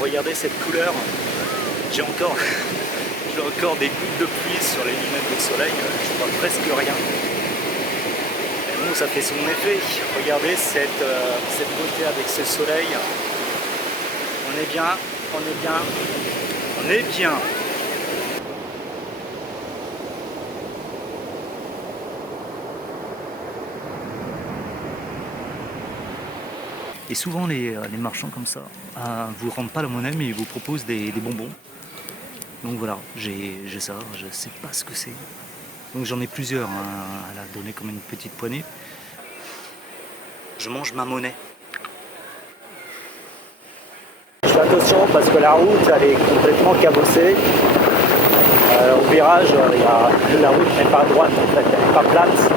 Regardez cette couleur, j'ai encore des gouttes de pluie sur les lunettes de soleil, je vois presque rien. Mais bon, ça fait son effet. Regardez cette beauté avec ce soleil. On est bien, on est bien, on est bien. Et souvent les marchands comme ça vous rendent pas la monnaie mais ils vous proposent des bonbons. Donc voilà, j'ai ça, je sais pas ce que c'est. Donc j'en ai plusieurs à la donner comme une petite poignée. Je mange ma monnaie. Je fais attention parce que la route elle est complètement cabossée. Au virage, la route n'est pas droite en fait, elle n'est pas plate.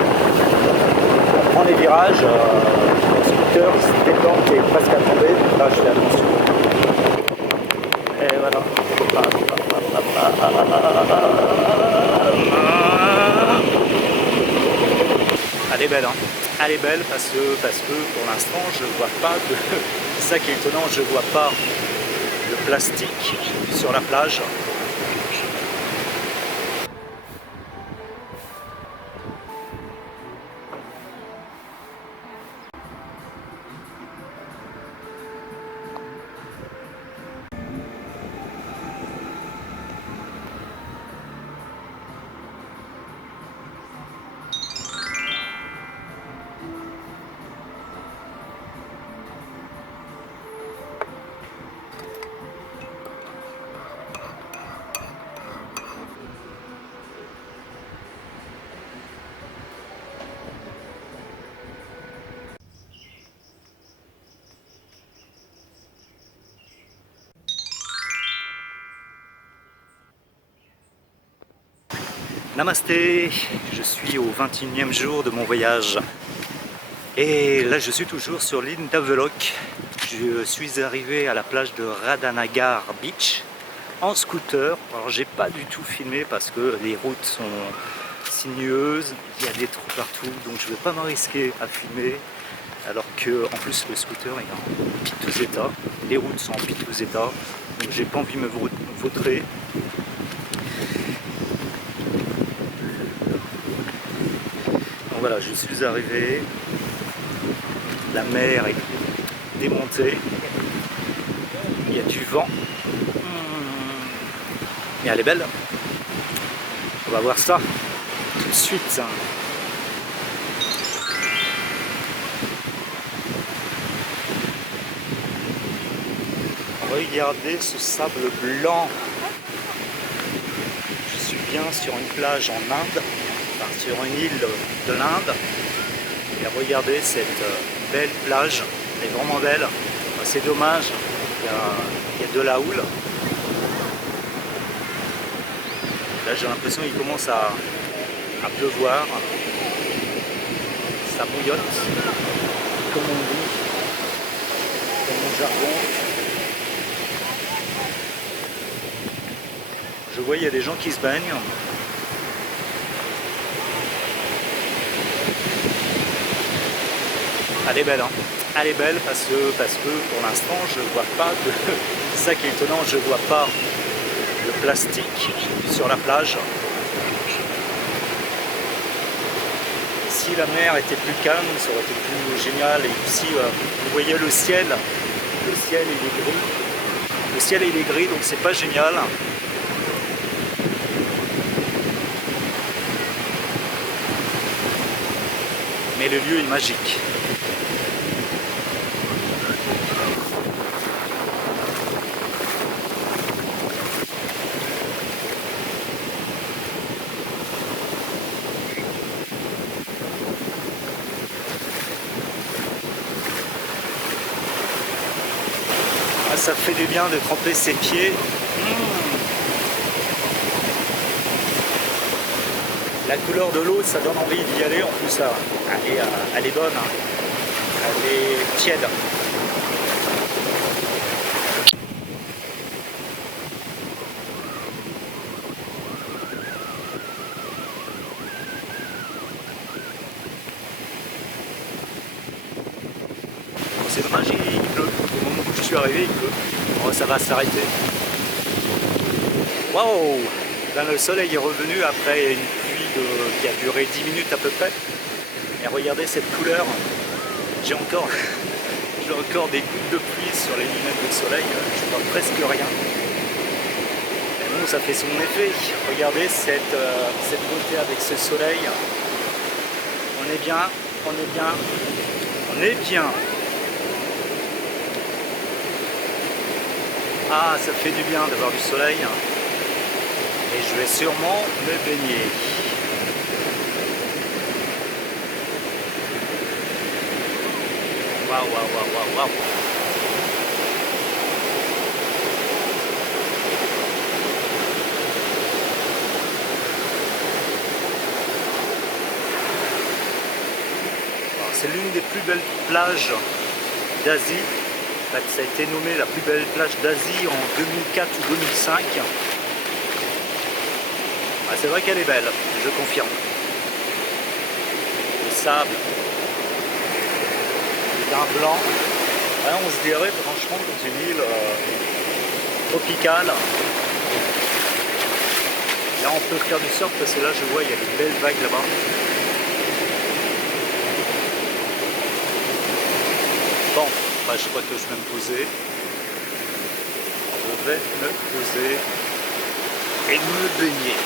On prend les virages, le scooter se déplante et est presque à tomber. Là je fais attention. Et voilà. Elle est belle, hein. Elle est belle parce que pour l'instant je vois pas de. C'est ça qui est étonnant, je vois pas de plastique sur la plage. Namasté, je suis au 21e jour de mon voyage et là je suis toujours sur l'île d'Havelock. Je suis arrivé à la plage de Radhanagar Beach en scooter. Alors j'ai pas du tout filmé parce que les routes sont sinueuses, il y a des trous partout donc je ne vais pas me risquer à filmer alors que en plus le scooter est en piteux état, les routes sont en piteux état donc j'ai pas envie de me vautrer. Donc voilà, je suis arrivé, la mer est démontée, il y a du vent, et elle est belle. On va voir ça tout de suite. Regardez ce sable blanc. Je suis bien sur une plage en Inde. Sur une île de l'Inde et regardez cette belle plage, elle est vraiment belle. C'est dommage, il y a de la houle. Là j'ai l'impression qu'il commence à pleuvoir, ça bouillotte comme on dit dans mon jargon. Je vois il y a des gens qui se baignent. Elle est belle, hein. Elle est belle parce que pour l'instant je vois pas de. C'est ça qui est étonnant, je vois pas de plastique sur la plage. Si la mer était plus calme, ça aurait été plus génial. Et ici, vous voyez le ciel il est gris. Le ciel il est gris donc c'est pas génial. Mais le lieu est magique. Ça fait du bien de tremper ses pieds. La couleur de l'eau, ça donne envie d'y aller. En plus, elle est bonne. Elle est tiède. C'est dommage, il pleut. Au moment où je suis arrivé, il pleut. ça va s'arrêter. Waouh! Là, le soleil est revenu après une pluie qui a duré 10 minutes à peu près. Et regardez cette couleur. J'ai encore des gouttes de pluie sur les lunettes de soleil. Je vois presque rien. Mais bon, ça fait son effet. Regardez cette beauté avec ce soleil. On est bien, on est bien, on est bien. Ah, ça fait du bien d'avoir du soleil. Et je vais sûrement me baigner. Waouh, waouh, waouh, waouh, waouh. C'est l'une des plus belles plages d'Asie. En fait, ça a été nommé la plus belle plage d'Asie en 2004 ou 2005. Ah, c'est vrai qu'elle est belle, je confirme. Le sable, d'un blanc. Là, on se dirait franchement dans une île tropicale. Là, on peut faire du surf parce que là, je vois, il y a des belles vagues là-bas. Bon, bah, je crois que je vais me poser. Je vais me poser et me baigner.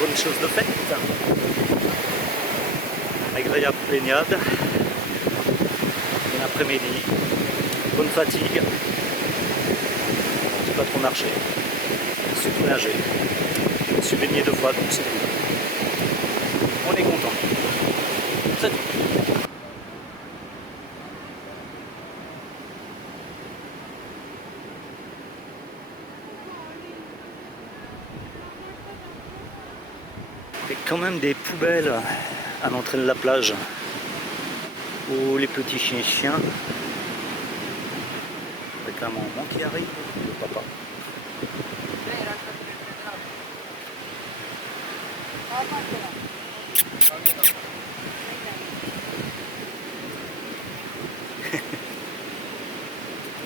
Bonne chose de faite. Agréable baignade. Bon après-midi. Bonne fatigue. J'ai pas trop marché. Surtout nagé. Je me suis baigné 2 fois, donc c'est cool. On est content. C'est tout. Il y a quand même des poubelles à l'entrée de la plage où les petits chiens avec la maman qui arrive, le papa.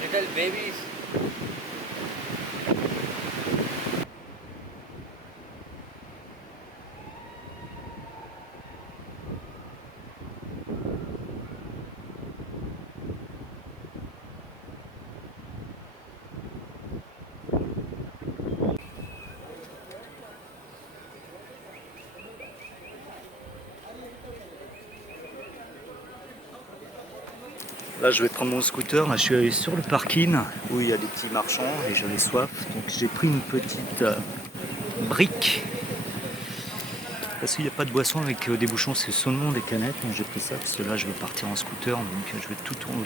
Little babies. Là, je vais prendre mon scooter. Là, je suis allé sur le parking où il y a des petits marchands et j'avais soif. Donc, j'ai pris une petite brique Parce qu'il n'y a pas de boisson avec des bouchons, c'est seulement des canettes. Donc j'ai pris ça parce que là je vais partir en scooter, donc je vais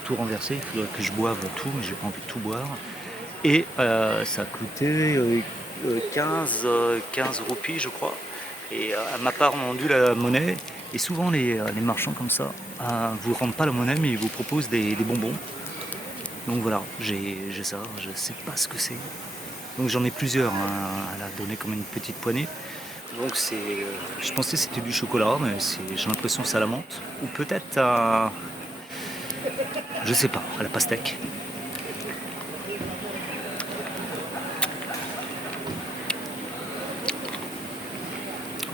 tout renverser. Il faudrait que je boive tout, mais j'ai pas envie de tout boire. Et ça a coûté 15 roupies, je crois. Et elle m'a pas rendu la monnaie. Et souvent les marchands comme ça vous rendent pas la monnaie, mais ils vous proposent des bonbons. Donc voilà, j'ai ça, je sais pas ce que c'est. Donc j'en ai plusieurs, hein. Elle a donné comme une petite poignée. Donc je pensais que c'était du chocolat, mais j'ai l'impression que c'est à la menthe. Ou peut-être je sais pas, à la pastèque.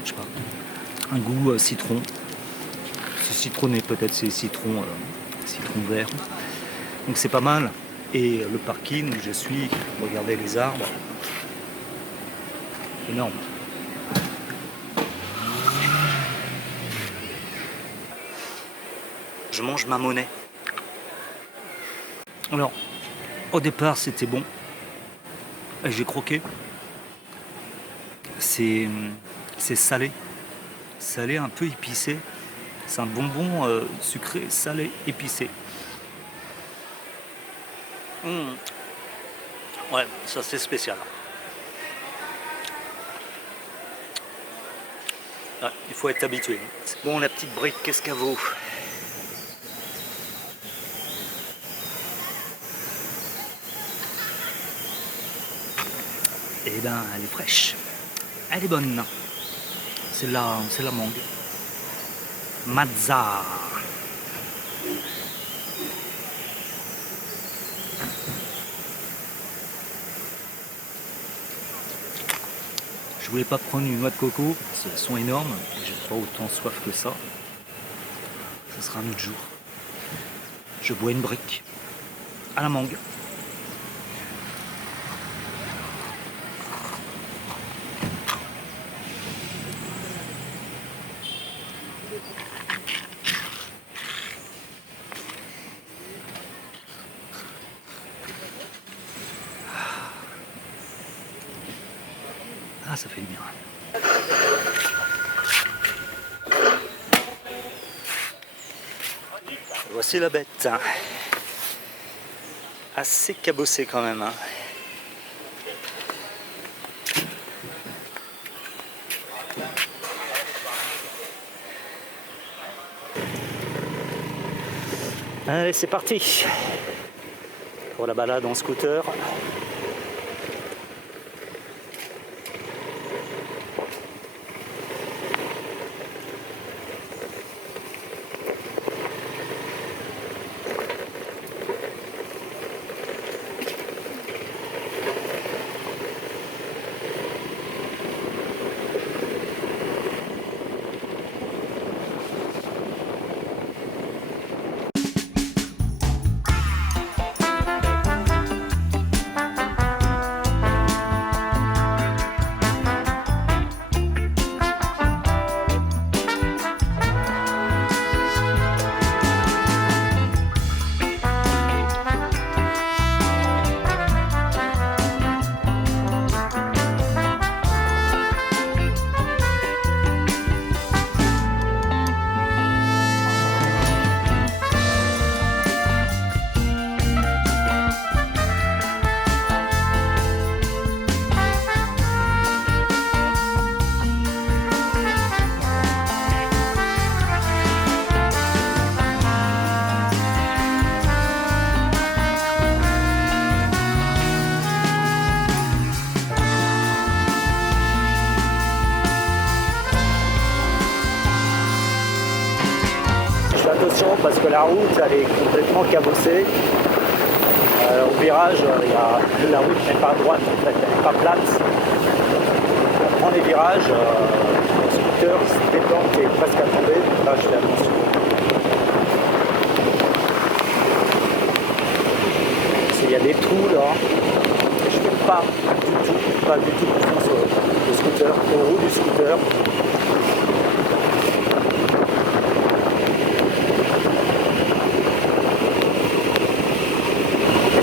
Je sais pas. Un goût citron. C'est citronné peut-être, c'est citron vert. Donc c'est pas mal. Et le parking où je suis, regardez les arbres. Énorme. Je mange ma monnaie. Alors, au départ c'était bon. Et j'ai croqué. C'est salé. Salé, un peu épicé. C'est un bonbon sucré, salé, épicé. Ouais, ça c'est spécial. Ouais, il faut être habitué. Bon, la petite brique, qu'est-ce qu'elle vaut? Eh ben, elle est fraîche. Elle est bonne. C'est la mangue. Mazza. Je voulais pas prendre une noix de coco parce qu'elles sont énormes et j'ai pas autant soif que ça. Ce sera un autre jour. Je bois une brique à la mangue. Ah, ça fait du bien. Voici la bête. Assez cabossée quand même. Allez, c'est parti pour la balade en scooter. Attention parce que la route elle est complètement cabossée. Au virage, la route n'est pas droite en fait, elle n'est pas plate. On prend les virages, le scooter se déplante et est presque à tomber. Là je fais attention. Il y a des trous là. Je ne fais pas du tout confiance au scooter, aux roues du scooter.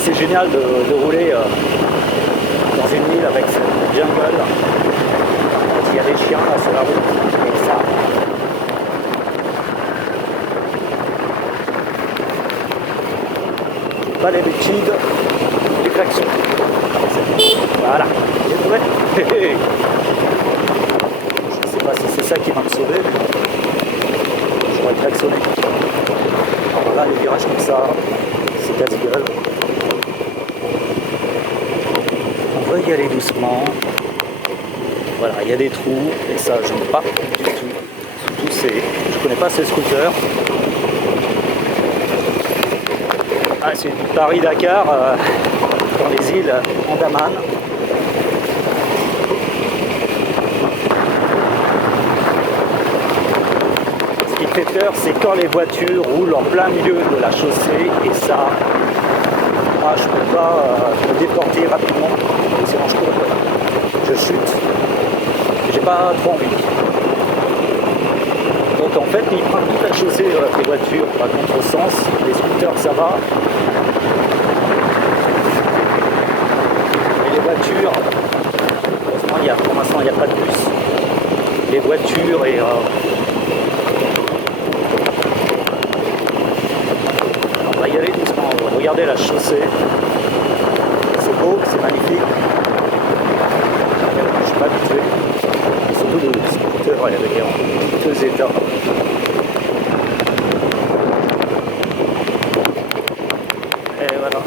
C'est génial de rouler dans une ville avec cette jungle. Il y a des chiens là sur la route. Et ça. J'ai pas l'habitude du klaxon. Voilà. J'ai trouvé. Je sais pas si c'est ça qui va me sauver, mais j'aurais klaxonné. Alors là, les virages comme ça, c'est casse-gueule. On va y aller doucement. Voilà, il y a des trous, et ça, je n'aime pas du tout. Surtout, je connais pas ces scooters. Ah, c'est du Paris-Dakar dans les îles Andaman. Ce qui fait peur, c'est quand les voitures roulent en plein milieu de la chaussée, et ça, je ne peux pas me déporter rapidement, sinon je chute. J'ai pas trop envie. Donc en fait, ils prennent toute la chaussée les voitures à contresens, les scooters ça va. Et les voitures, heureusement pour l'instant il n'y a pas de bus. Les voitures et on va y aller doucement. Regardez la chaussée. C'est beau, c'est magnifique. Je suis pas habitué. Et surtout le scooter, elle est en deux états. Et voilà.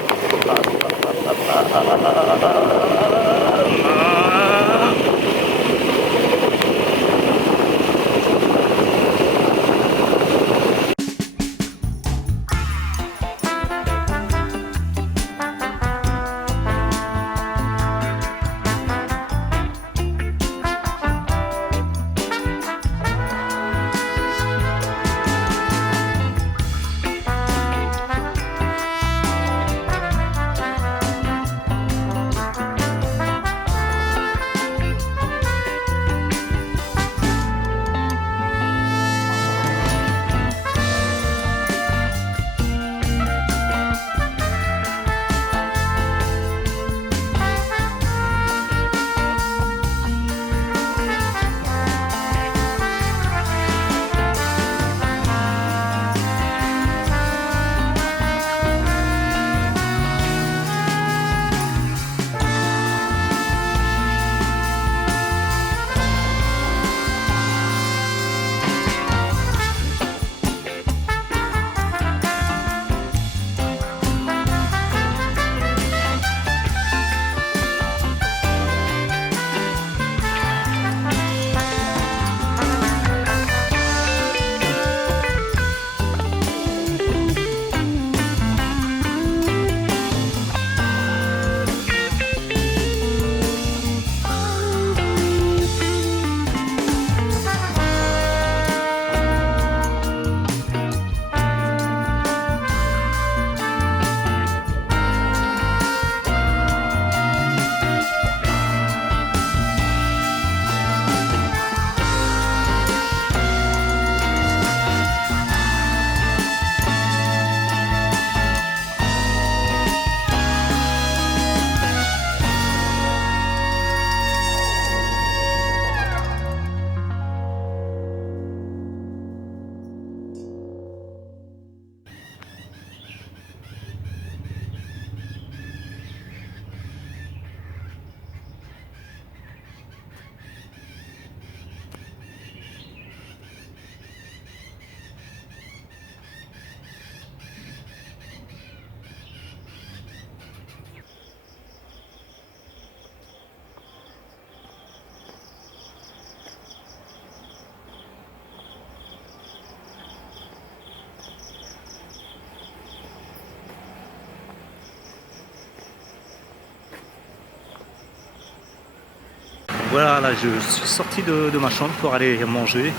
Voilà, là je suis sorti de ma chambre pour aller manger.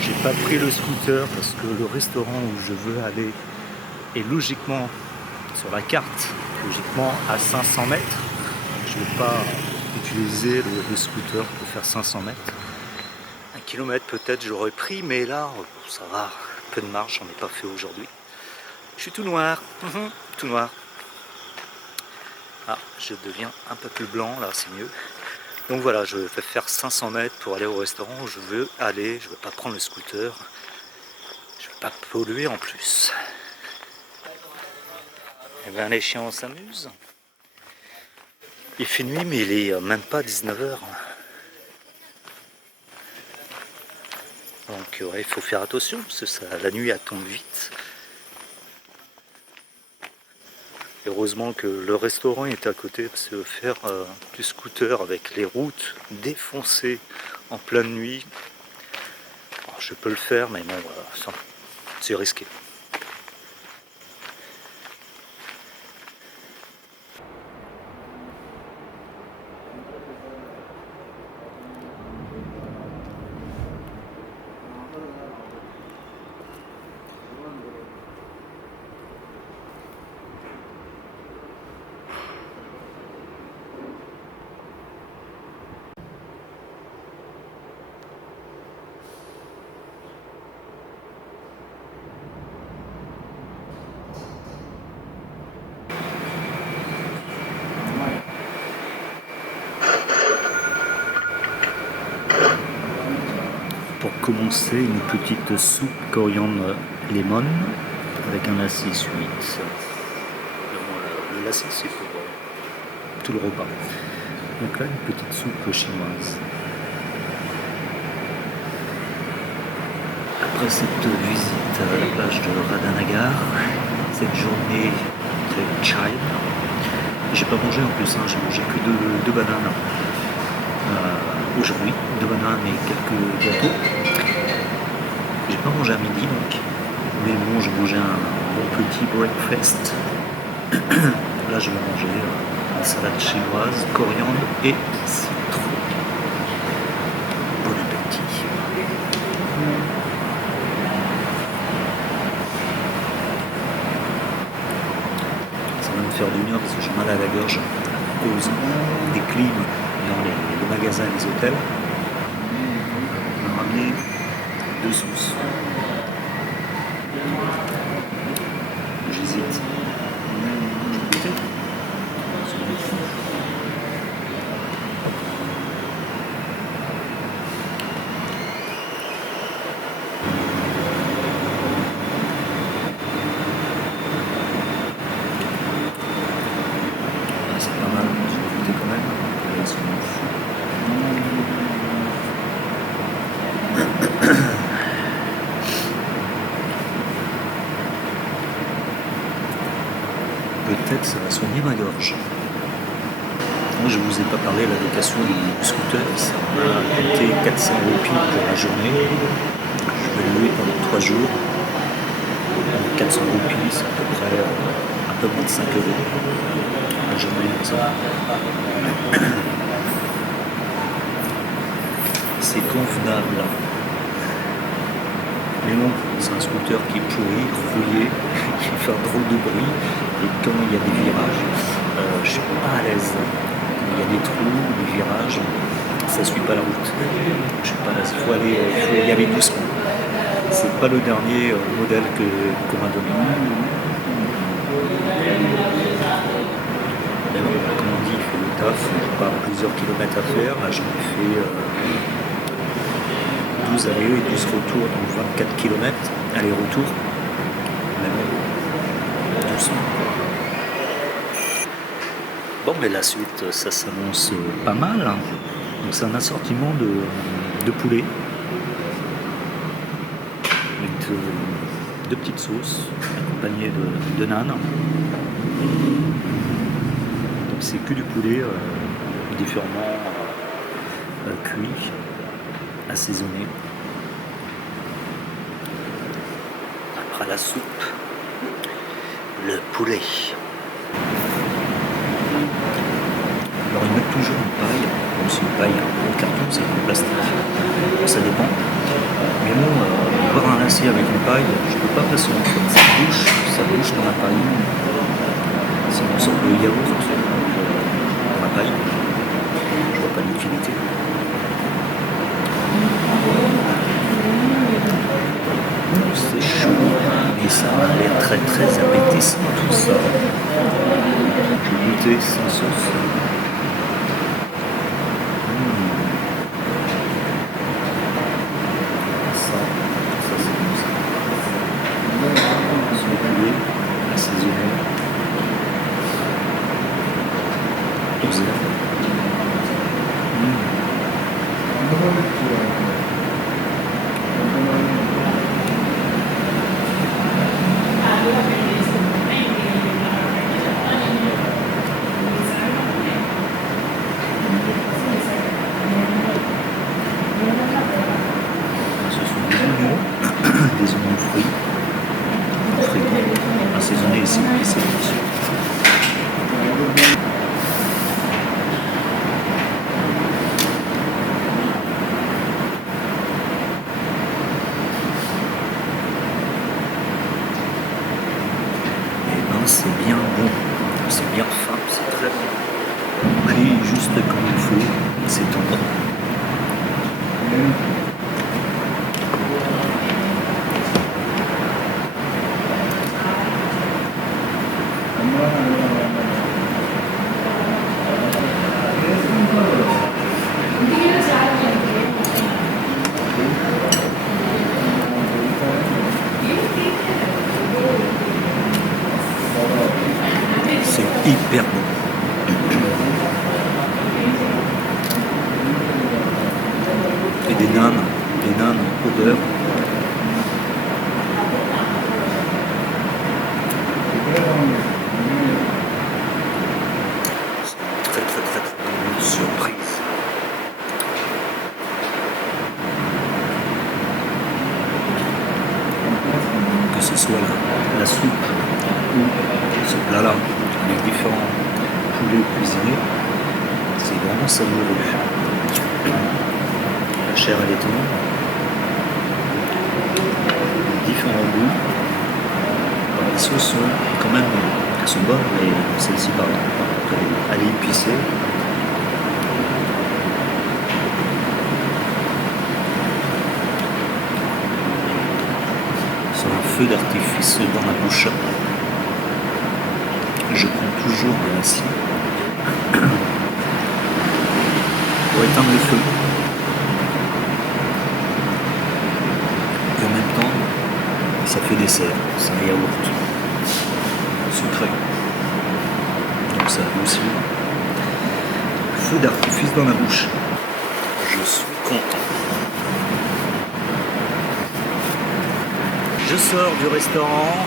J'ai pas pris le scooter parce que le restaurant où je veux aller est logiquement sur la carte, logiquement à 500 mètres. Je ne vais pas utiliser le scooter pour faire 500 mètres. 1 kilomètre peut-être j'aurais pris, mais là ça va, un peu de marche, j'en ai pas fait aujourd'hui. Je suis tout noir, tout noir. Ah, je deviens un peu plus blanc, là c'est mieux. Donc voilà, je vais faire 500 mètres pour aller au restaurant où je veux aller. Je ne veux pas prendre le scooter. Je ne veux pas polluer en plus. Et bien les chiens, on s'amuse. Il fait nuit, mais il est même pas 19h. Donc ouais, il faut faire attention, parce que la nuit elle tombe vite. Heureusement que le restaurant est à côté, parce que faire du scooter avec les routes défoncées en pleine nuit, alors, je peux le faire, mais bon, c'est risqué. Pour commencer, une petite soupe coriandre lemon avec un lacet sweet. Le lacet, c'est pour tout le repas. Donc là, une petite soupe chinoise. Après cette visite à la plage de Radhanagar, cette journée très chill, j'ai pas mangé en plus, j'ai mangé que deux bananes. Aujourd'hui, 2 bananes et quelques gâteaux. J'ai pas mangé à midi donc, mais bon, j'ai mangé un bon petit breakfast. Là, je vais manger une salade chinoise, coriandre et citron. Bon appétit. Ça va me faire du bien parce que j'ai mal à la gorge à cause des clims dans les magasins et les hôtels. On a ramené 2 sauces. J'hésite. Je vais goûter. C'est pas mal, je vais goûter quand même. Allez, c'est bon. Peut-être ça va soigner ma gorge. Moi, je vous ai pas parlé de la location du scooter, ça m'a coûté 400 roupies pour la journée. Je vais louer pendant 3 jours. 400 roupies, c'est à peu près un peu moins de 5 euros la journée. C'est convenable. Mais bon, c'est un scooter qui est pourri, rouillé, qui fait un drôle de bruit. Et quand il y a des virages, je suis pas à l'aise. Quand il y a des trous, des virages, ça suit pas la route. Je suis pas à l'aise. Il faut y aller doucement. C'est pas le dernier modèle qu'on m'a donné. Mais bon, comme on dit, il fait le taf. J'ai pas plusieurs kilomètres à faire. Là, j'en ai fait 12 allées et 12 retours, donc 24 km aller-retour. Mais bon, doucement. Bon, mais la suite, ça s'annonce pas mal. Donc c'est un assortiment de poulet avec 2 petites sauces accompagnées de naan. Donc c'est que du poulet différemment cuit, assaisonné. Après la soupe, le poulet. Alors ils mettent toujours une paille, bon c'est une paille en carton, c'est en plastique, ça dépend. Mais bon, voir un lacet avec une paille, je ne peux pas passer en fait, ça bouge dans la paille. C'est une sorte de yaourt dans la paille, je vois pas l'utilité. C'est chaud, mais ça a l'air très très appétissant tout ça. Je vais goûter sans sauce. 12 heures. Ce sont des oignons, des oignons fruits, assaisonnés ici, et c'est délicieux. C'est bien bon, c'est bien fin, c'est très bon. Pris juste comme il faut, c'est tendre. C'est hyper bon. Et des nanes au beurre. C'est très bonne surprise. Que ce soit la soupe ou ce plat-là, avec différents poulets cuisinés, c'est vraiment savoureux. La chair elle est tendre, différents goûts. Alors, les sauces sont quand même, elles sont bonnes, mais celle-ci pardon, elle est épicée. Sur un feu d'artifice dans la bouche. Je prends toujours de la scie pour éteindre le feu. Et en même temps, ça fait dessert, c'est un yaourt sucré. Donc ça aussi. Feu d'artifice dans la bouche. Je suis content. Je sors du restaurant.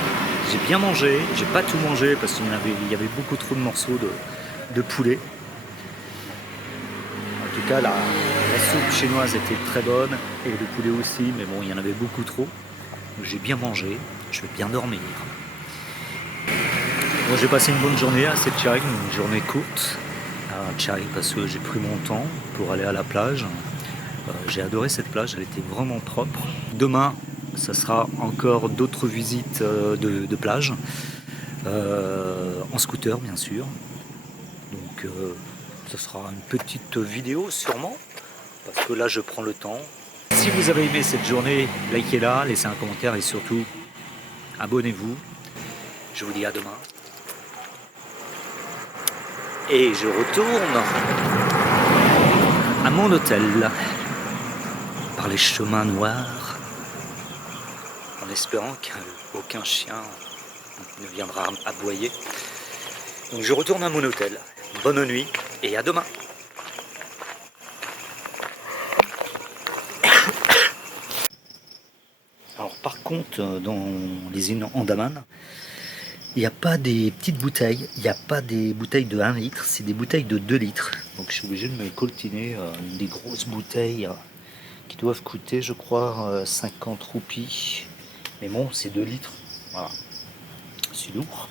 J'ai bien mangé, j'ai pas tout mangé parce qu'il y avait beaucoup trop de morceaux de poulet. En tout cas, la soupe chinoise était très bonne et le poulet aussi, mais bon, il y en avait beaucoup trop. J'ai bien mangé, je vais bien dormir. Bon, j'ai passé une bonne journée à cette Chiang, une journée courte à Chiang parce que j'ai pris mon temps pour aller à la plage. J'ai adoré cette plage, elle était vraiment propre. Demain, ça sera encore d'autres visites de plage, en scooter bien sûr. Donc ça sera une petite vidéo sûrement, parce que là je prends le temps. Si vous avez aimé cette journée, likez-la, laissez un commentaire et surtout abonnez-vous. Je vous dis à demain. Et je retourne à mon hôtel par les chemins noirs, en espérant qu'aucun chien ne viendra aboyer. Donc je retourne à mon hôtel. Bonne nuit et à demain. Alors par contre, dans les îles Andaman, il n'y a pas des petites bouteilles, il n'y a pas des bouteilles de 1 litre, c'est des bouteilles de 2 litres. Donc je suis obligé de me coltiner des grosses bouteilles qui doivent coûter, je crois, 50 roupies. Mais bon, c'est 2 litres, voilà, c'est lourd.